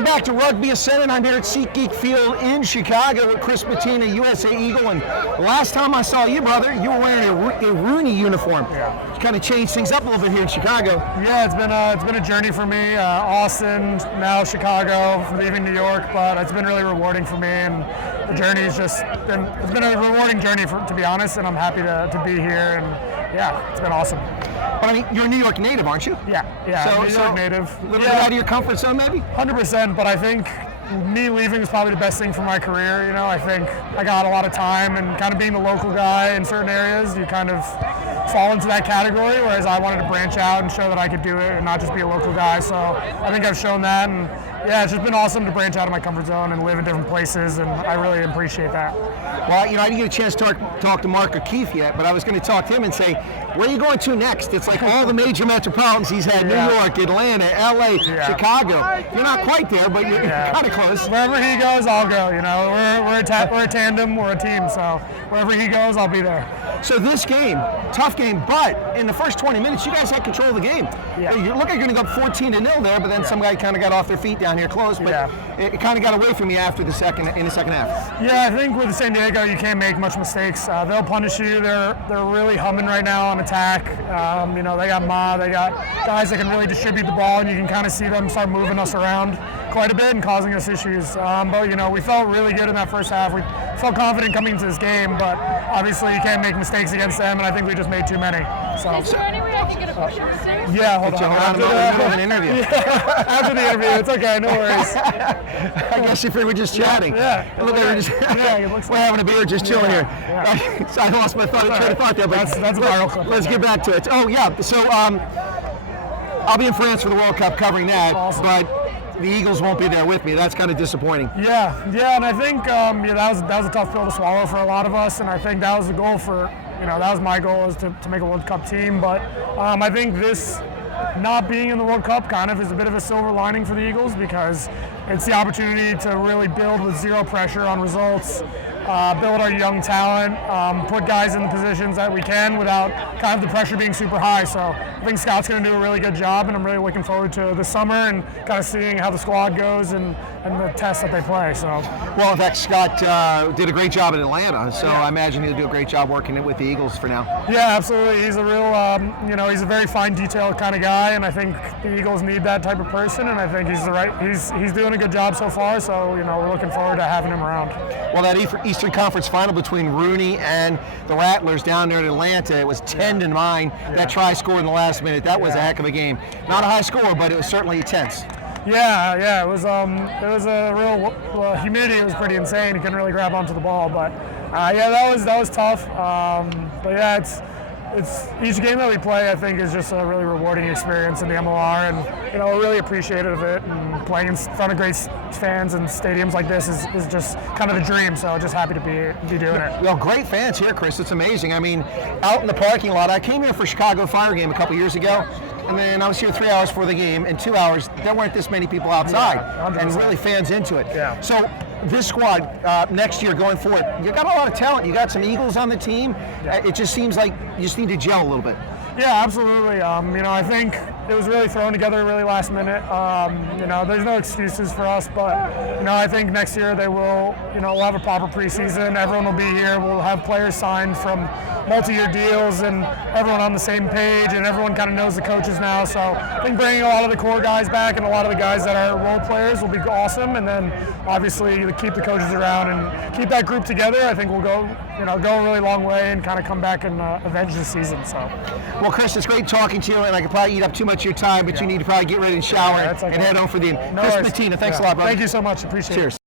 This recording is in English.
Welcome back to Rugby Ascendant. I'm here at SeatGeek Field in Chicago with Chris Mattina, USA Eagle. And last time I saw you, brother, you were wearing a Rooney uniform. Yeah. You kind of changed things up a little bit here in Chicago. Yeah, it's been a journey for me. Austin, now Chicago, leaving New York, but it's been really rewarding for me. And the journey has it's been a rewarding journey, to be honest. And I'm happy to be here. And yeah, it's been awesome. But I mean, you're a New York native, aren't you? Yeah, New York native. A little bit out of your comfort zone, maybe? 100%, but I think me leaving is probably the best thing for my career. You know, I think I got a lot of time, and kind of being the local guy in certain areas, you kind of fall into that category, whereas I wanted to branch out and show that I could do it and not just be a local guy. So I think I've shown that, and yeah, it's just been awesome to branch out of my comfort zone and live in different places, and I really appreciate that. Well, you know, I didn't get a chance to talk to Mark O'Keefe yet, but I was going to talk to him and say, where are you going to next? It's like all the major metropolitans he's had, New York, Atlanta, LA, Chicago. You're not quite there, but you're kind of close. Wherever he goes, I'll go. You know, we're a tandem, we're a team, so wherever he goes, I'll be there. So this game, tough game, but in the first 20 minutes, you guys had control of the game. Yeah. You look like you're going to go up 14-0 there, but then some guy kind of got off their feet down here close, but it kind of got away from you after in the second half. Yeah, I think with San Diego, you can't make much mistakes. They'll punish you. They're really humming right now on attack. You know, they got they got guys that can really distribute the ball, and you can kind of see them start moving us around quite a bit and causing us issues. But you know, we felt really good in that first half. We felt confident coming into this game, but obviously you can't make mistakes against them, and I think we just made too many. So. Is there any way I can get a picture with you? Yeah, hold on. After an interview. Yeah, after the interview, it's okay, no worries. I guess if we were just chatting. We're having a beer, just chilling here. So I lost my train of thought there, but that's a viral clip. Let's get back to it. Oh yeah, so I'll be in France for the World Cup covering that, but the Eagles won't be there with me. That's kind of disappointing. Yeah, and I think that was a tough pill to swallow for a lot of us, and I think that was the goal that was my goal, is to make a World Cup team. But I think this not being in the World Cup kind of is a bit of a silver lining for the Eagles, because it's the opportunity to really build with zero pressure on results, build our young talent, put guys in the positions that we can without kind of the pressure being super high. So I think Scott's going to do a really good job, and I'm really looking forward to the summer and kind of seeing how the squad goes and the tests that they play. So, well, in fact, Scott did a great job in Atlanta, so I imagine he'll do a great job working with the Eagles for now. Yeah, absolutely. He's a real, he's a very fine detail kind of guy, and I think the Eagles need that type of person, and I think he's doing a good job so far. So, we're looking forward to having him around. Well, that Eastern Conference final between Rooney and the Rattlers down there in Atlanta, it was 10-9. That try scored in the last minute. That was a heck of a game. Not a high score, but it was certainly tense. Yeah. It was a real humidity. It was pretty insane. He couldn't really grab onto the ball, but that was tough. But yeah, it's each game that we play, I think, is just a really rewarding experience in the MLR, and we're really appreciative of it. And playing in front of great fans and stadiums like this is just kind of the dream. So just happy to be doing it. Well, great fans here, Chris. It's amazing. I mean, out in the parking lot. I came here for Chicago Fire game a couple years ago, and then I was here 3 hours before the game. In 2 hours, there weren't this many people outside, and really fans into it. Yeah. So this squad next year going forward, you got a lot of talent. You got some Eagles on the team. It just seems like you just need to gel a little bit. Yeah, absolutely. I think it was really thrown together really last minute. There's no excuses for us, but I think next year they will. We'll have a proper preseason. Everyone will be here. We'll have players signed from multi-year deals, and everyone on the same page, and everyone kind of knows the coaches now. So I think bringing a lot of the core guys back and a lot of the guys that are role players will be awesome. And then obviously keep the coaches around and keep that group together. I think we'll go a really long way and kind of come back and avenge the season. So. Well, Chris, it's great talking to you, and I could probably eat up too much of your time, but you need to probably get ready and shower and head home for the game. Chris Mattina, thanks a lot, brother. Thank you so much. Appreciate it. Cheers.